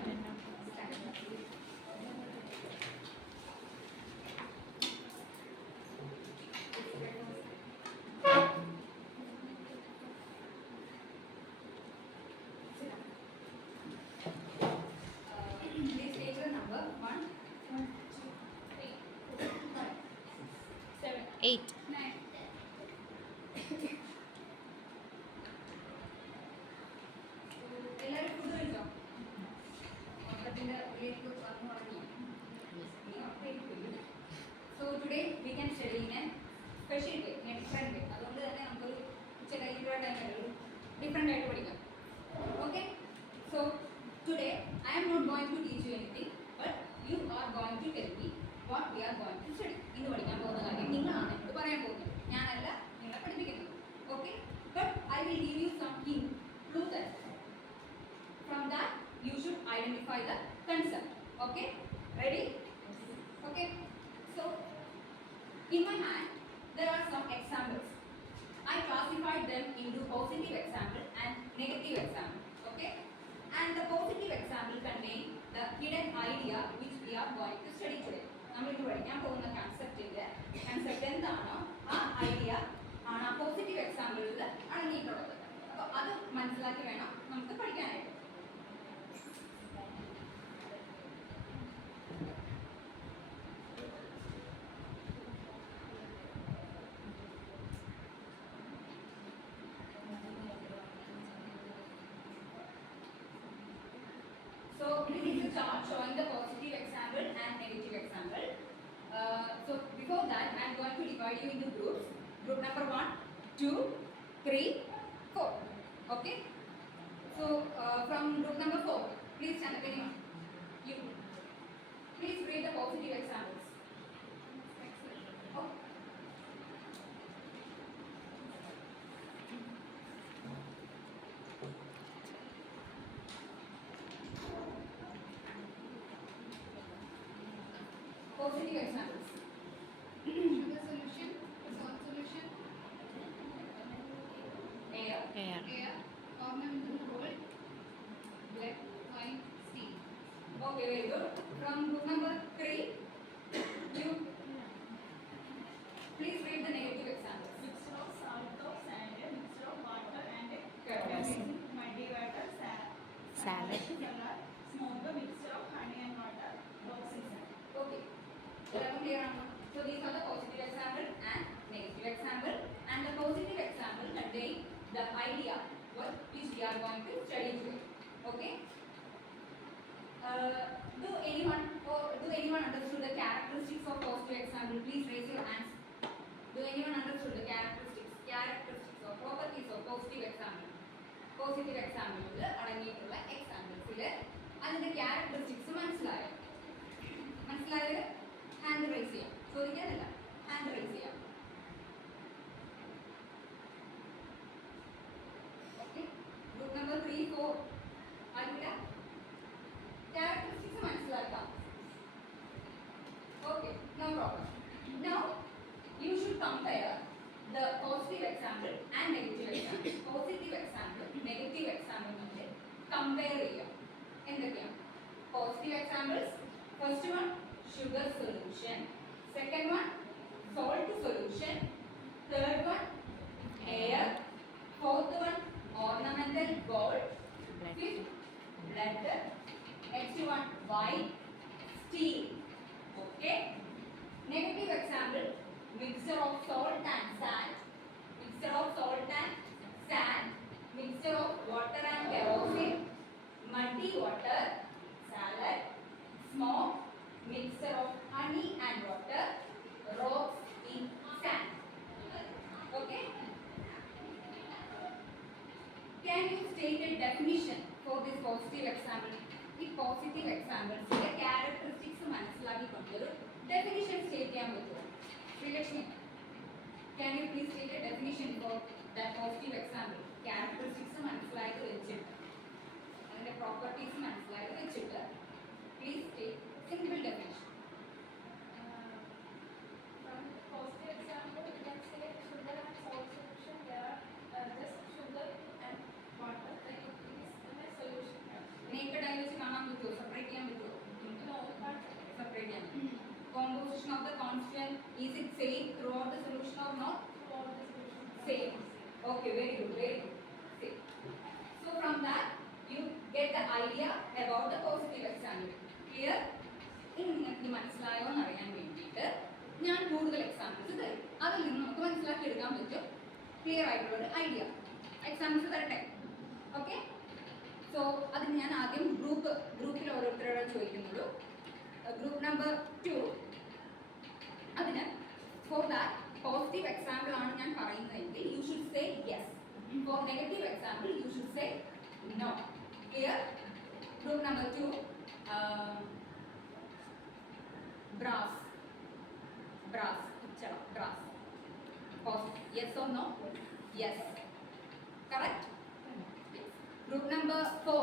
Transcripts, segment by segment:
Please take the number 1, 2, 3, 4, 5, 6, 7, 8. 9. എല്ലാവരും food കഴിച്ചോ? ഓട്ടത്തിൻ്റെ ഇതിലേക്ക് വന്നു തുടങ്ങി. So today we can study in a special way, in a different way. അതുകൊണ്ട് തന്നെ നമുക്കൊരു ഉച്ച കഴിഞ്ഞിട്ടുള്ള ടൈമിൽ ഡിഫറെൻ്റ് ആയിട്ട് പഠിക്കാം. Okay? So today I am not going to teach you anything, but you are going to tell me what we are going to study. ഇന്ന് പഠിക്കാൻ പോകുന്ന കാര്യം നിങ്ങളാണ് ഇത് പറയാൻ പോകുന്നത്, ഞാനല്ല നിങ്ങളെ പഠിപ്പിക്കുന്നത്. Okay? But I will give you some hint, clue that. From that you should identify the concept. Okay? Ready? Okay? So in my hand there are some examples. I classified them into positive example and negative example. Okay? And the positive example contain the hidden idea which we are going to study today. നമ്മൾ ഇത് പഠിക്കാൻ പോകുന്ന concept എന്താണോ ആ idea ആണ് ആ positive എക്സാമ്പിളിൽ അടങ്ങിയിട്ടുള്ളത്. അപ്പോൾ അത് മനസ്സിലാക്കി വേണം നമുക്ക് പഠിക്കാനായിട്ട്. So this is a chart showing the positive example and negative example. So before that, I am going to divide you into groups. Group number 1, 2, 3, 4. Okay. So from group number 4, please stand up. Anyone? You. Please read the positive examples. Oh. Positive examples. Sugar solution, salt solution, Air. air, ornamental gold, blood, wine, steel. Okay, very good. From group number 3, you please read the negative examples. Mixture of salt of sand, mixture of water and Kerosene. muddy water, Salad. salad, smoke, mixture of honey and water, oxygen. Okay. Everyone clear now? So these are the positive example and negative example, and the positive example contain the idea which we are going to study today. Okay. Do anyone understood the characteristics of positive example? Please raise your hands. Do anyone understood the characteristics or properties of positive example? Positive example അടങ്ങിയിട്ടുള്ള എക്സാമ്പിൾസിൽ അതിന്റെ characteristics മനസ്സിലായോ? മനസ്സിലായത് hand raise ചെയ്യാം, ചോദിക്കാനല്ല, hand raise ചെയ്യാം. Okay, group number 3, 4 ആയിട്ടില്ല, characteristics മനസ്സിലാക്കാം. Okay, no problem. Now you should compare the positive example and negative example. Positive example, negative example നമ്മൾ കമ്പയർ ചെയ്യാം. എന്തൊക്കെയാണ് positive examples? First one sugar solution, second one salt solution, third one air, fourth one ornamental gold, fifth blood, next one wine, steel. Okay. Negative example, mixture of salt and sand, mixture of salt and sand, mixture of water and kerosene, muddy water, salad, smoke, mixture of honey and water, rocks in sand. Okay. Can you state a definition for this positive example? ഈ positive എക്സാമ്പിൾസിന്റെ characteristics മനസ്സിലാക്കിക്കൊണ്ടൊരു definition state ചെയ്യാൻ പറ്റുമോ? Sreelakshmi, can you please state a definition for that positive example? Characteristics മനസ്സിലായത് വെച്ചിട്ട്, അതിന്റെ properties മനസ്സിലായത് വെച്ചിട്ട് please state simple definition. From positive example, we can say sugar and salt solution. There are just sugar and water. Like it is in a solution. Naked eye വെച്ച് കാണാൻ പറ്റുമോ composition of the constituent, is it same throughout the solution or not? Same. Okay, very good, very good. Same. So from that, you get the idea about the positive example. Clear? ഇനി നിങ്ങൾക്ക് ഇത് മനസ്സിലായോ എന്ന് അറിയാൻ വേണ്ടിയിട്ട് ഞാൻ കൂടുതൽ examples തരും. അതിൽ നിന്ന് നമുക്ക് മനസ്സിലാക്കി എടുക്കാൻ പറ്റും ക്ലിയർ ആയിട്ടുള്ള ഒരു ഐഡിയ. എക്സാമ്പിൾസ് തരട്ടെ. ഓക്കെ, സോ അതിന് ഞാൻ ആദ്യം ഗ്രൂപ്പിൽ ഓരോരുത്തരോട് ചോദിക്കുന്നത്. ഗ്രൂപ്പ് നമ്പർ 2, അതിന് ഫോർ ദാറ്റ് പോസിറ്റീവ് എക്സാമ്പിൾ ആണ് ഞാൻ പറയുന്നതെങ്കിൽ you should say yes. For negative example you should say no. Clear? Group number 2, brass. Positive. Yes or no? Yes. Correct? Yes. Group number 4,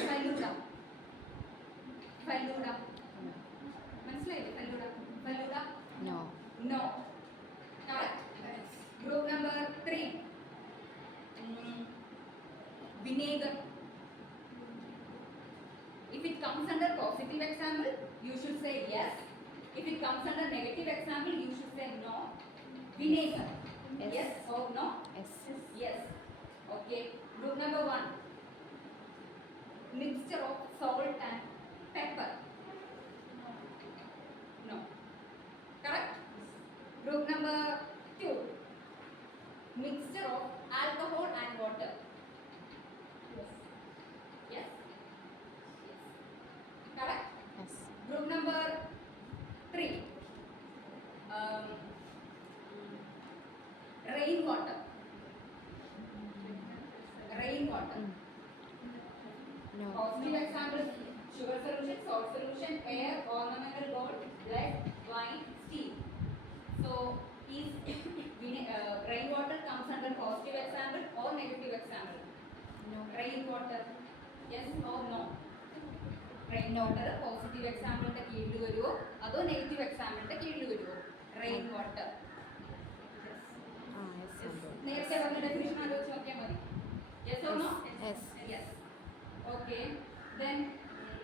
Faluda. മനസ്സിലായില്ലേ? Faluda? No. No. Correct? Group number 3, vinegar. If it comes under positive example, you should say yes. If it comes under negative example, you should say no. Vinegar. Yes. Yes or no? Yes. Yes. Okay. Group number 1, mixture of salt and pepper. No. Correct? Group number 2, mixture of alcohol and water. Yes. Yes. Correct? Yes. Group number 3, rainwater. No. Positive examples: sugar solution, salt solution, air, ornamental gold, blood, wine, steam. So, is rainwater comes under positive example or negative example? No. Rainwater, yes or no? Rainwater positive example കീഴിൽ വരുമോ അതോ negative എക്സാമ്പിളിന്റെ കീഴിൽ വരുമോ? Rainwater. Yes. നേരത്തെ പറഞ്ഞ definition ആലോചിച്ച് നോക്കിയാൽ മതി. Yes or no? Yes. Yes. Okay. Then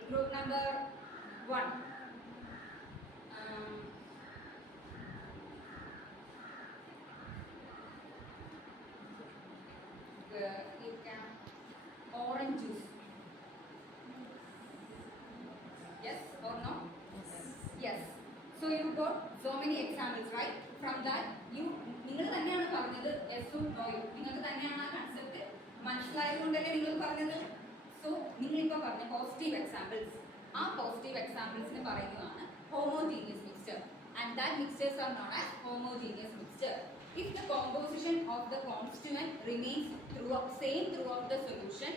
group number 1. You can orange juice. Yes or no? Yes. Yes. So you got so many examples, right? From that, നിങ്ങൾ തന്നെയാണ് പറഞ്ഞത് യെസും നോയും. നിങ്ങൾക്ക് തന്നെയാണ് ആ കൺസെപ്റ്റ് മനസ്സിലായതുകൊണ്ടല്ലേ നിങ്ങൾ പറഞ്ഞത്. സോ നിങ്ങളിപ്പോൾ പറഞ്ഞ പോസിറ്റീവ് എക്സാമ്പിൾസ്, ആ പോസിറ്റീവ് എക്സാമ്പിൾസിന് പറയുന്നതാണ് homogeneous mixture. And that mixtures are known as homogeneous mixture. If the composition of the constituent remains same throughout the solution,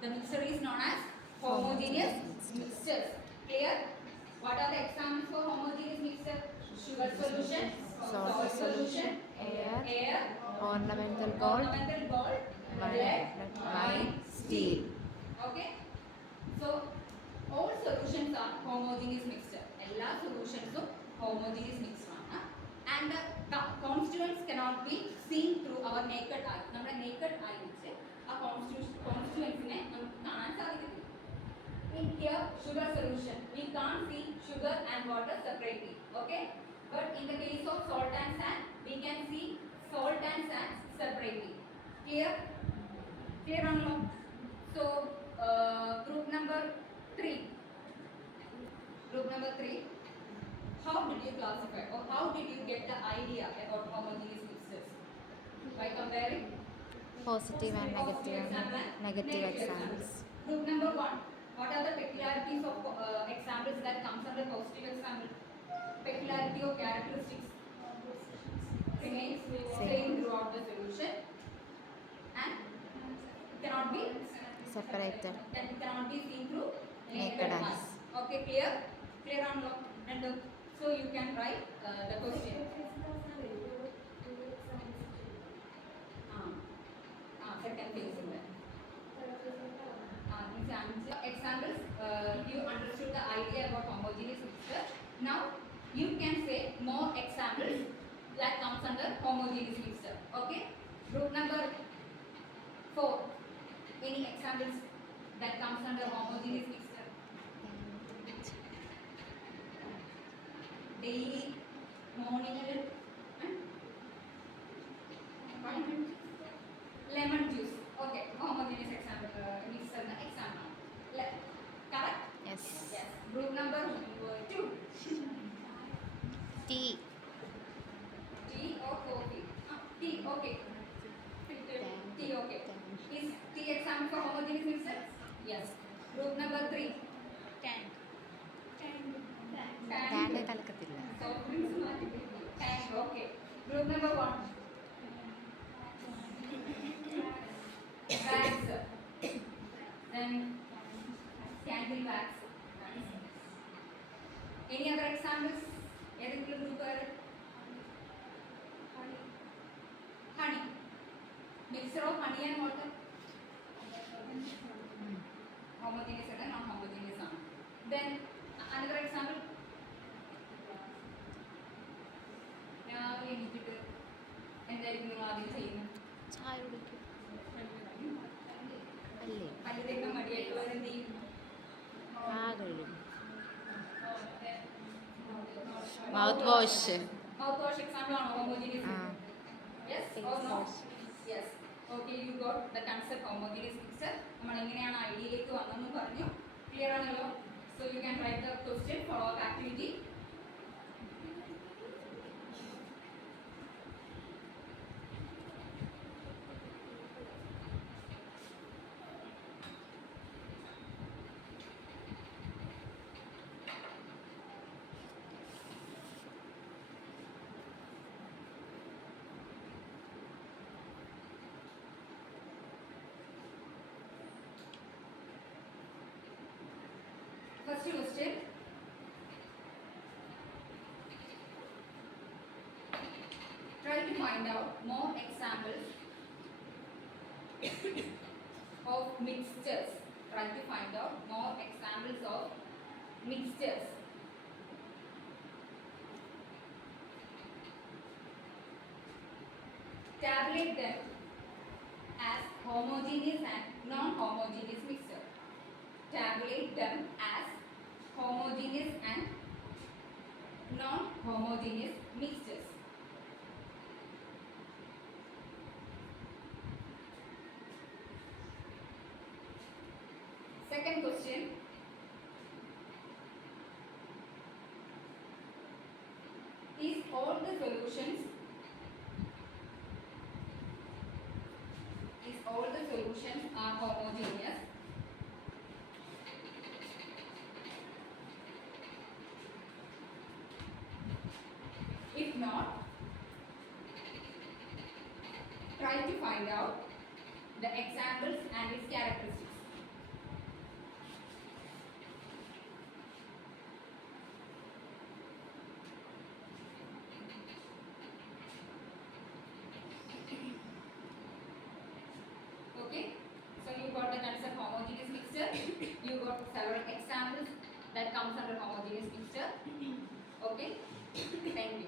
the mixture is known as homogeneous mixtures. Clear? What are the examples for homogeneous mixture? Sugar solution, salt solution, air, Ornamental gold, blood, wine, steel. Okay? So all solutions are homogeneous mixture. All solutions are homogeneous mixture. And the constituents cannot be seen through our naked eye. നമ്മുടെ naked eye വെച്ച് ആ constituentsനെ നമുക്ക് കാണാൻ സാധിക്കില്ല. In here sugar solution, we can't see sugar and water separately. Okay? But in the case of salt and sand, we can see salt and sand separately. Clear? Clear or no? So group number 3. How did you classify or how did you get the idea about homogeneous mixtures? By comparing Positive and positive example and negative negative examples. Group number 1. What are the peculiarities of examples that comes under positive example? Peculiarity or characteristics remains same throughout the solution and cannot be Separated. cannot be seen through Naked naked eyes. eyes. Okay, clear? Clear on no? And so you can write the question. Second phase in that. Examples, you understood the idea about homogeneous mixture. Now you can say more examples that comes under homogeneous mixture. Okay? Group number 4. Any examples that comes under homogeneous mixture? Daily മോർണിംഗിൽ lemon juice okay homogeneous example മിക്സറിന് example ആണ് correct yes. Group number 2 tea. tea or coffee tea okay tea okay is tea example for homogeneous mixture yes group number 3 tank tank കലക്കത്തില്ല. soft drinks tank okay group number 1 wax then candle wax any other examples ഏതെങ്കിലും group honey mixture of honey and water homogeneous and non homogeneous ആണ് then another example രാവിലെ എണീറ്റിട്ട് എന്തായിരിക്കും നിങ്ങൾ ആദ്യം ചെയ്യുന്നത് ചായ കുടിക്കും. അല്ലേ? പല്ല് തേക്കാൻ മടിയായിട്ടുള്ളവർ എന്ത് ചെയ്യും ആ കഴിയും. Mouth wash. Mouth wash example ആണോ homogeneous ആ. yes or no yes okay you got the concept homogeneous mixture നമ്മൾ എങ്ങനെയാണ് ഐഡിയയിലേക്ക് വന്നതെന്ന് പറഞ്ഞു ക്ലിയർ ആണല്ലോ so you can write the question follow up activity first question try to find out more examples of mixtures try to find out more examples of mixtures tabulate them as homogeneous and non-homogeneous mixture tabulate them as homogeneous and non-homogeneous mixtures. Second question. Is all the solutions are homogeneous? If not, try to find out the examples and its characteristics. Okay, so you got the concept homogeneous mixture. You got several examples that comes under homogeneous mixture. Okay, thank you.